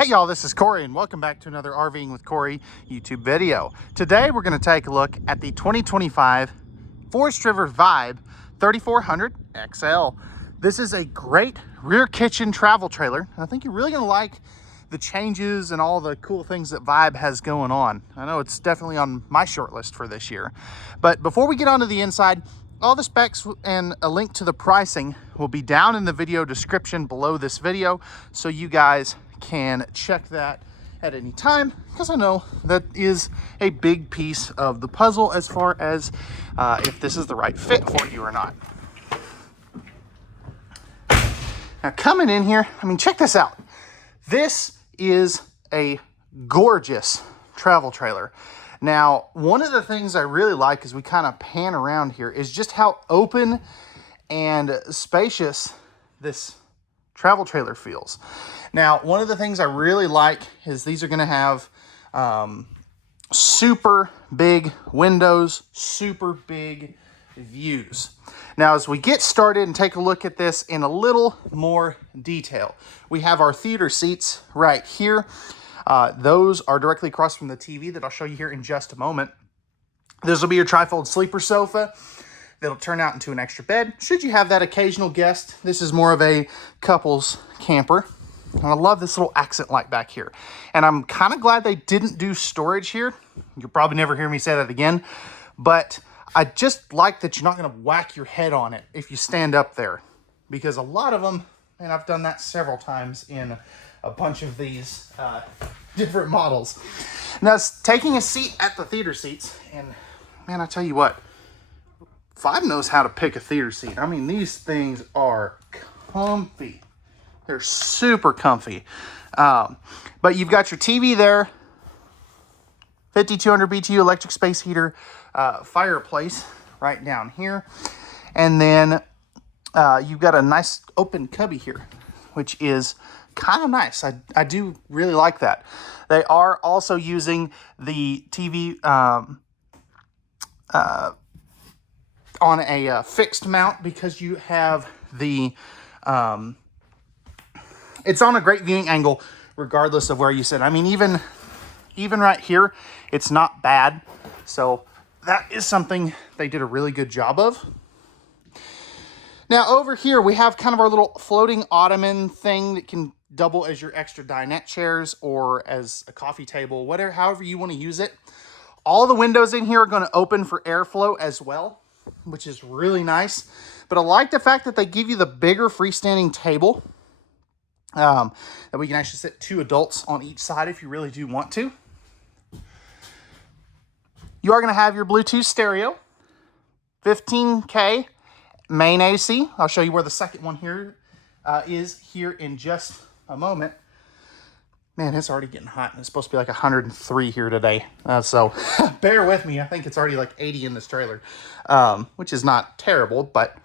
Hey y'all, this is Cory and welcome back to another RVing with Cory YouTube video. Today we're going to take a look at the 2025 Forest River Vibe 3400 XL. This is a great rear kitchen travel trailer. I think you're really going to like the changes and all the cool things that Vibe has going on. I know it's definitely on my short list for this year. But before we get onto the inside, all the specs and a link to the pricing will be down in the video description below this video, so you guys can check that at any time, because I know that is a big piece of the puzzle as far as if this is the right fit for you or not. Now coming in here, I mean, check this out. This is a gorgeous travel trailer. Now, one of the things I really like as we kind of pan around here is just how open and spacious this travel trailer feels. Now, one of the things I really like is these are going to have super big windows, super big views. Now, as we get started and take a look at this in a little more detail, we have our theater seats right here. Those are directly across from the TV that I'll show you here in just a moment. This will be your trifold sleeper sofa that'll turn out into an extra bed. Should you have that occasional guest, this is more of a couples camper. And I love this little accent light back here. And I'm kind of glad they didn't do storage here. You'll probably never hear me say that again. But I just like that you're not going to whack your head on it if you stand up there. Because a lot of them, and I've done that several times in a bunch of these different models. Now, taking a seat at the theater seats, and man, I tell you what, Vibe knows how to pick a theater seat. I mean, these things are comfy. They're super comfy. But you've got your TV there, 5200 BTU electric space heater, fireplace right down here. And then you've got a nice open cubby here, which is kind of nice. I do really like that. They are also using the TV on a fixed mount, because you have the it's on a great viewing angle regardless of where you sit. I mean, even right here, it's not bad. So that is something they did a really good job of. Now over here, we have kind of our little floating ottoman thing that can double as your extra dinette chairs or as a coffee table, whatever, however you want to use it. All the windows in here are going to open for airflow as well, which is really nice. But I like the fact that they give you the bigger freestanding table, that we can actually sit two adults on each side if you really do want to. You are going to have your Bluetooth stereo, 15K main AC. I'll show you where the second one here is here in just a moment. Man, it's already getting hot. It's supposed to be like 103 here today. So bear with me. I think it's already like 80 in this trailer, which is not terrible. But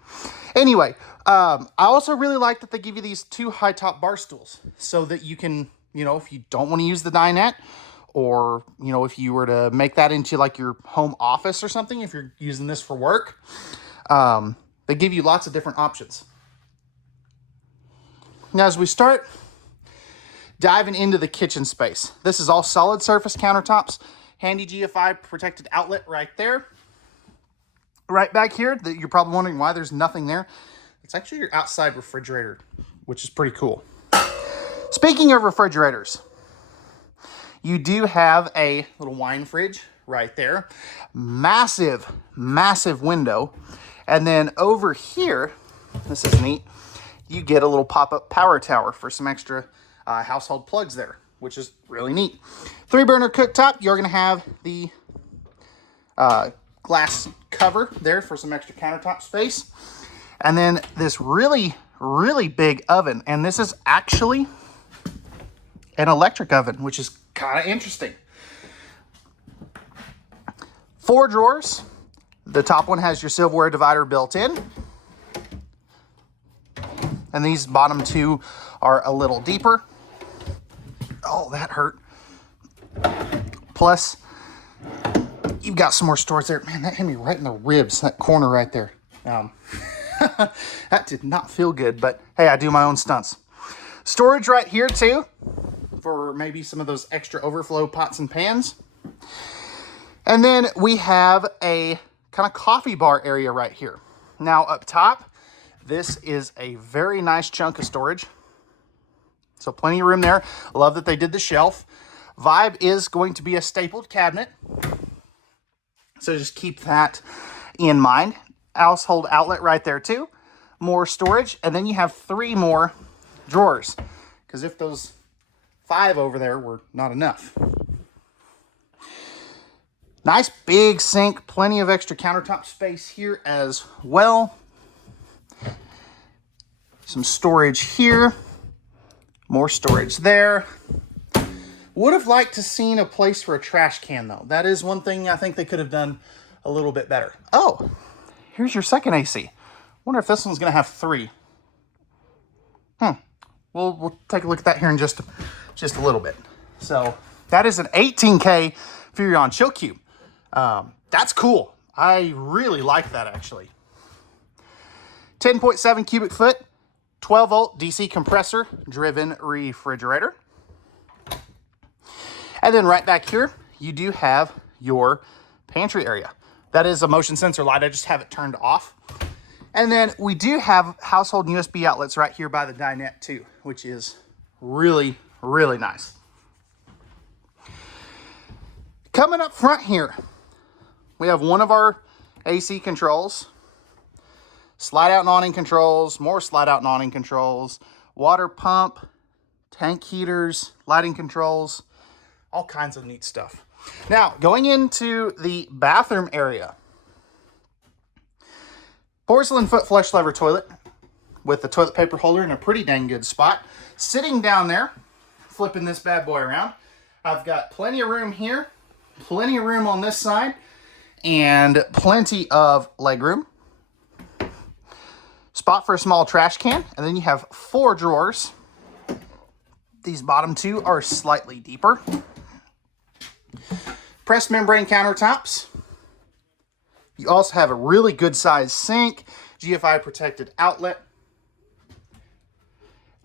anyway, I also really like that they give you these two high top bar stools so that you can, you know, if you don't want to use the dinette, or, you know, if you were to make that into like your home office or something, if you're using this for work, they give you lots of different options. Now, as we start diving into the kitchen space, this is all solid surface countertops, handy GFI protected outlet right there. Right back here, that you're probably wondering why there's nothing there. It's actually your outside refrigerator, which is pretty cool. Speaking of refrigerators, you do have a little wine fridge right there. Massive, massive window. And then over here, this is neat, you get a little pop-up power tower for some extra household plugs there, which is really neat. 3-burner cooktop. You're going to have the glass cover there for some extra countertop space. And then this really, really big oven. And this is actually an electric oven, which is kind of interesting. 4 drawers. The top one has your silverware divider built in. And these bottom two are a little deeper. Oh, that hurt. Plus, you've got some more storage there. Man, that hit me right in the ribs, that corner right there. That did not feel good, but hey, I do my own stunts. Storage right here too. for maybe some of those extra overflow pots and pans. And then we have a kind of coffee bar area right here. Now up top, this is a very nice chunk of storage. So plenty of room there. Love that they did the shelf. Vibe is going to be a stapled cabinet. So just keep that in mind. Household outlet right there too. More storage. And then you have 3 more drawers. Because if those 5 over there were not enough. Nice big sink. Plenty of extra countertop space here as well. Some storage here. More storage there. Would have liked to seen a place for a trash can though. That is one thing I think they could have done a little bit better. Oh, here's your second AC. Wonder if this one's gonna have 3. We'll take a look at that here in just a little bit. So that is an 18K Furrion Chill Cube. That's cool. I really like that actually. 10.7 cubic foot, 12 volt DC compressor driven refrigerator. And then right back here, you do have your pantry area. That is a motion sensor light. I just have it turned off. And then we do have household USB outlets right here by the dinette too, which is really, really nice. Coming up front here, we have one of our AC controls, slide out and awning controls, more slide out and awning controls, water pump, tank heaters, lighting controls, all kinds of neat stuff. Now, going into the bathroom area, porcelain foot flush lever toilet with the toilet paper holder in a pretty dang good spot. Sitting down there, flipping this bad boy around, I've got plenty of room here, plenty of room on this side, and plenty of leg room. Spot for a small trash can, and then you have 4 drawers. These bottom 2 are slightly deeper. Pressed membrane countertops. You also have a really good sized sink, GFI protected outlet,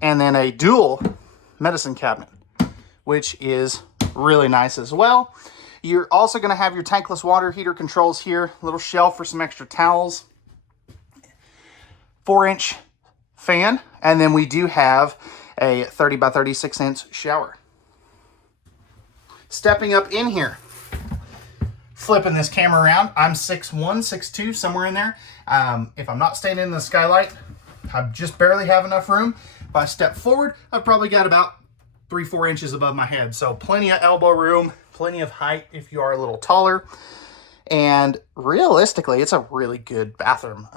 and then a dual medicine cabinet, which is really nice as well. You're also going to have your tankless water heater controls here, little shelf for some extra towels, 4-inch fan, and then we do have a 30 by 36 inch shower. Stepping up in here, flipping this camera around, I'm 6'1", 6'2", somewhere in there. If I'm not staying in the skylight, I just barely have enough room. If I step forward, I've probably got about 3-4 inches above my head. So plenty of elbow room, plenty of height if you are a little taller. And realistically, it's a really good bathroom.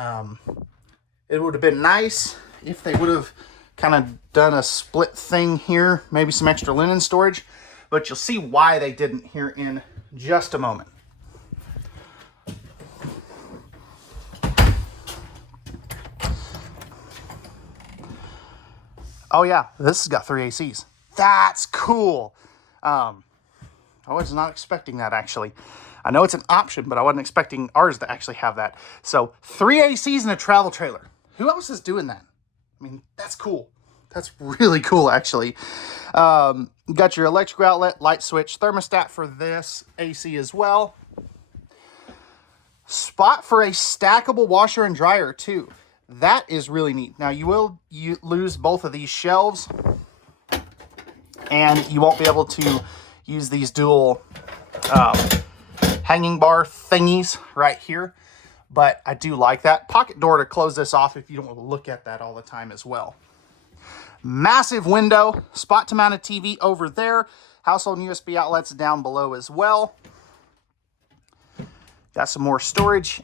It would have been nice if they would have kind of done a split thing here, maybe some extra linen storage, but you'll see why they didn't here in just a moment. Oh yeah, this has got 3 ACs. That's cool. I was not expecting that actually. I know it's an option, but I wasn't expecting ours to actually have that. So 3 ACs in a travel trailer. Who else is doing that? I mean, that's cool. That's really cool, actually. You got your electrical outlet, light switch, thermostat for this AC as well. Spot for a stackable washer and dryer, too. That is really neat. Now, you lose both of these shelves, and you won't be able to use these dual hanging bar thingies right here. But I do like that. Pocket door to close this off if you don't want to look at that all the time as well. Massive window, spot to mount a TV over there. Household USB outlets down below as well. Got some more storage.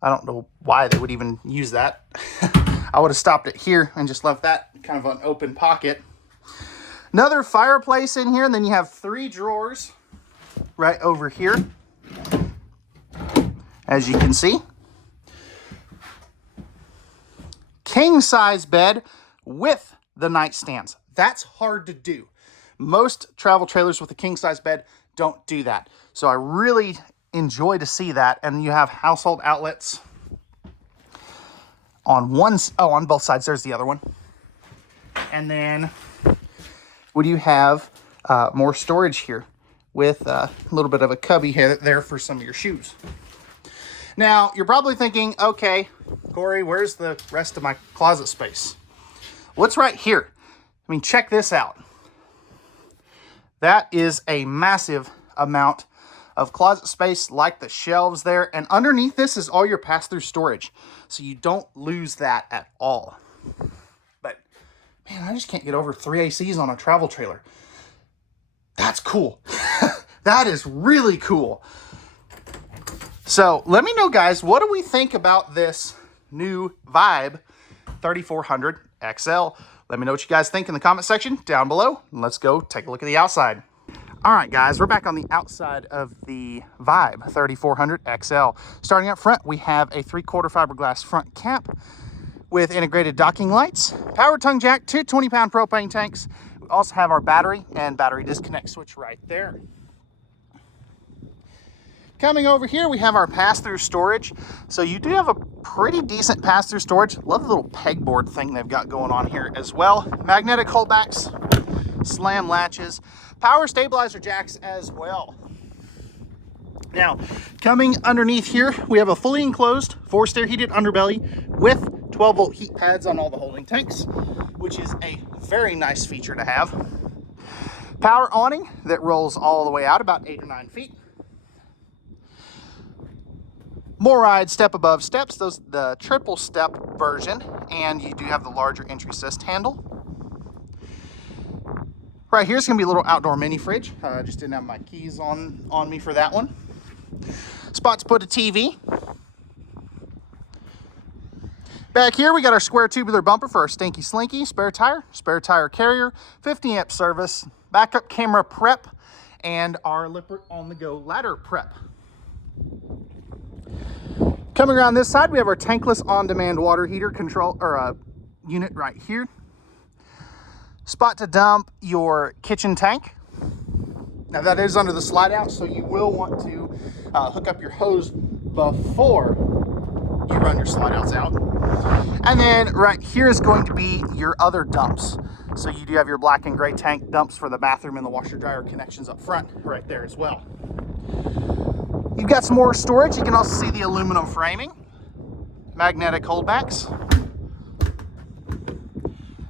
I don't know why they would even use that. I would have stopped it here and just left that kind of an open pocket. Another fireplace in here, and then you have 3 drawers right over here, as you can see. King size bed with the nightstands. That's hard to do. Most travel trailers with a king size bed don't do that. So I really enjoy to see that. And you have household outlets on on both sides. There's the other one. And then we do have more storage here with a little bit of a cubby here there for some of your shoes. Now, you're probably thinking, okay, Cory, where's the rest of my closet space? What's right here? I mean, check this out. That is a massive amount of closet space, like the shelves there. And underneath this is all your pass-through storage. So you don't lose that at all. But, man, I just can't get over 3 ACs on a travel trailer. That's cool. That is really cool. So let me know, guys, what do we think about this new Vibe 3400 XL? Let me know what you guys think in the comment section down below. Let's go take a look at the outside. All right, guys, we're back on the outside of the Vibe 3400 XL. Starting up front, we have a 3/4 fiberglass front cap with integrated docking lights, power tongue jack, 2 20-pound propane tanks. We also have our battery and battery disconnect switch right there. Coming over here, we have our pass-through storage. So you do have a pretty decent pass-through storage. Love the little pegboard thing they've got going on here as well. Magnetic holdbacks, slam latches, power stabilizer jacks as well. Now, coming underneath here, we have a fully enclosed forced air heated underbelly with 12-volt heat pads on all the holding tanks, which is a very nice feature to have. Power awning that rolls all the way out about 8 or 9 feet. MORryde step above steps, those the triple step version, and you do have the larger entry assist handle. Right here's gonna be a little outdoor mini fridge. Just didn't have my keys on me for that one. Spot to put a TV. Back here we got our square tubular bumper for our stinky slinky, spare tire carrier, 50 amp service, backup camera prep, and our Lippert on the go ladder prep. Coming around this side, we have our tankless on-demand water heater control or unit right here. Spot to dump your kitchen tank. Now that is under the slide out, so you will want to hook up your hose before you run your slide outs out. And then right here is going to be your other dumps. So you do have your black and gray tank dumps for the bathroom and the washer dryer connections up front right there as well. You've got some more storage. You can also see the aluminum framing, magnetic holdbacks,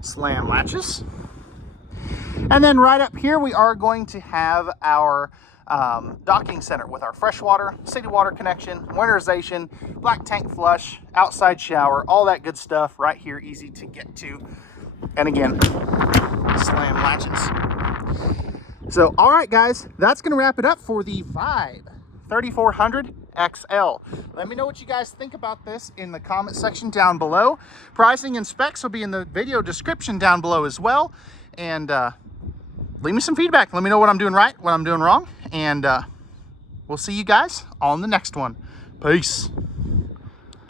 slam latches. And then right up here, we are going to have our docking center with our freshwater, city water connection, winterization, black tank flush, outside shower, all that good stuff right here, easy to get to. And again, slam latches. So, all right, guys, that's going to wrap it up for the Vibe 3400 XL. Let me know what you guys think about this in the comment section down below. Pricing and specs will be in the video description down below as well. And leave me some feedback. Let me know what I'm doing right, what I'm doing wrong. And we'll see you guys on the next one. Peace.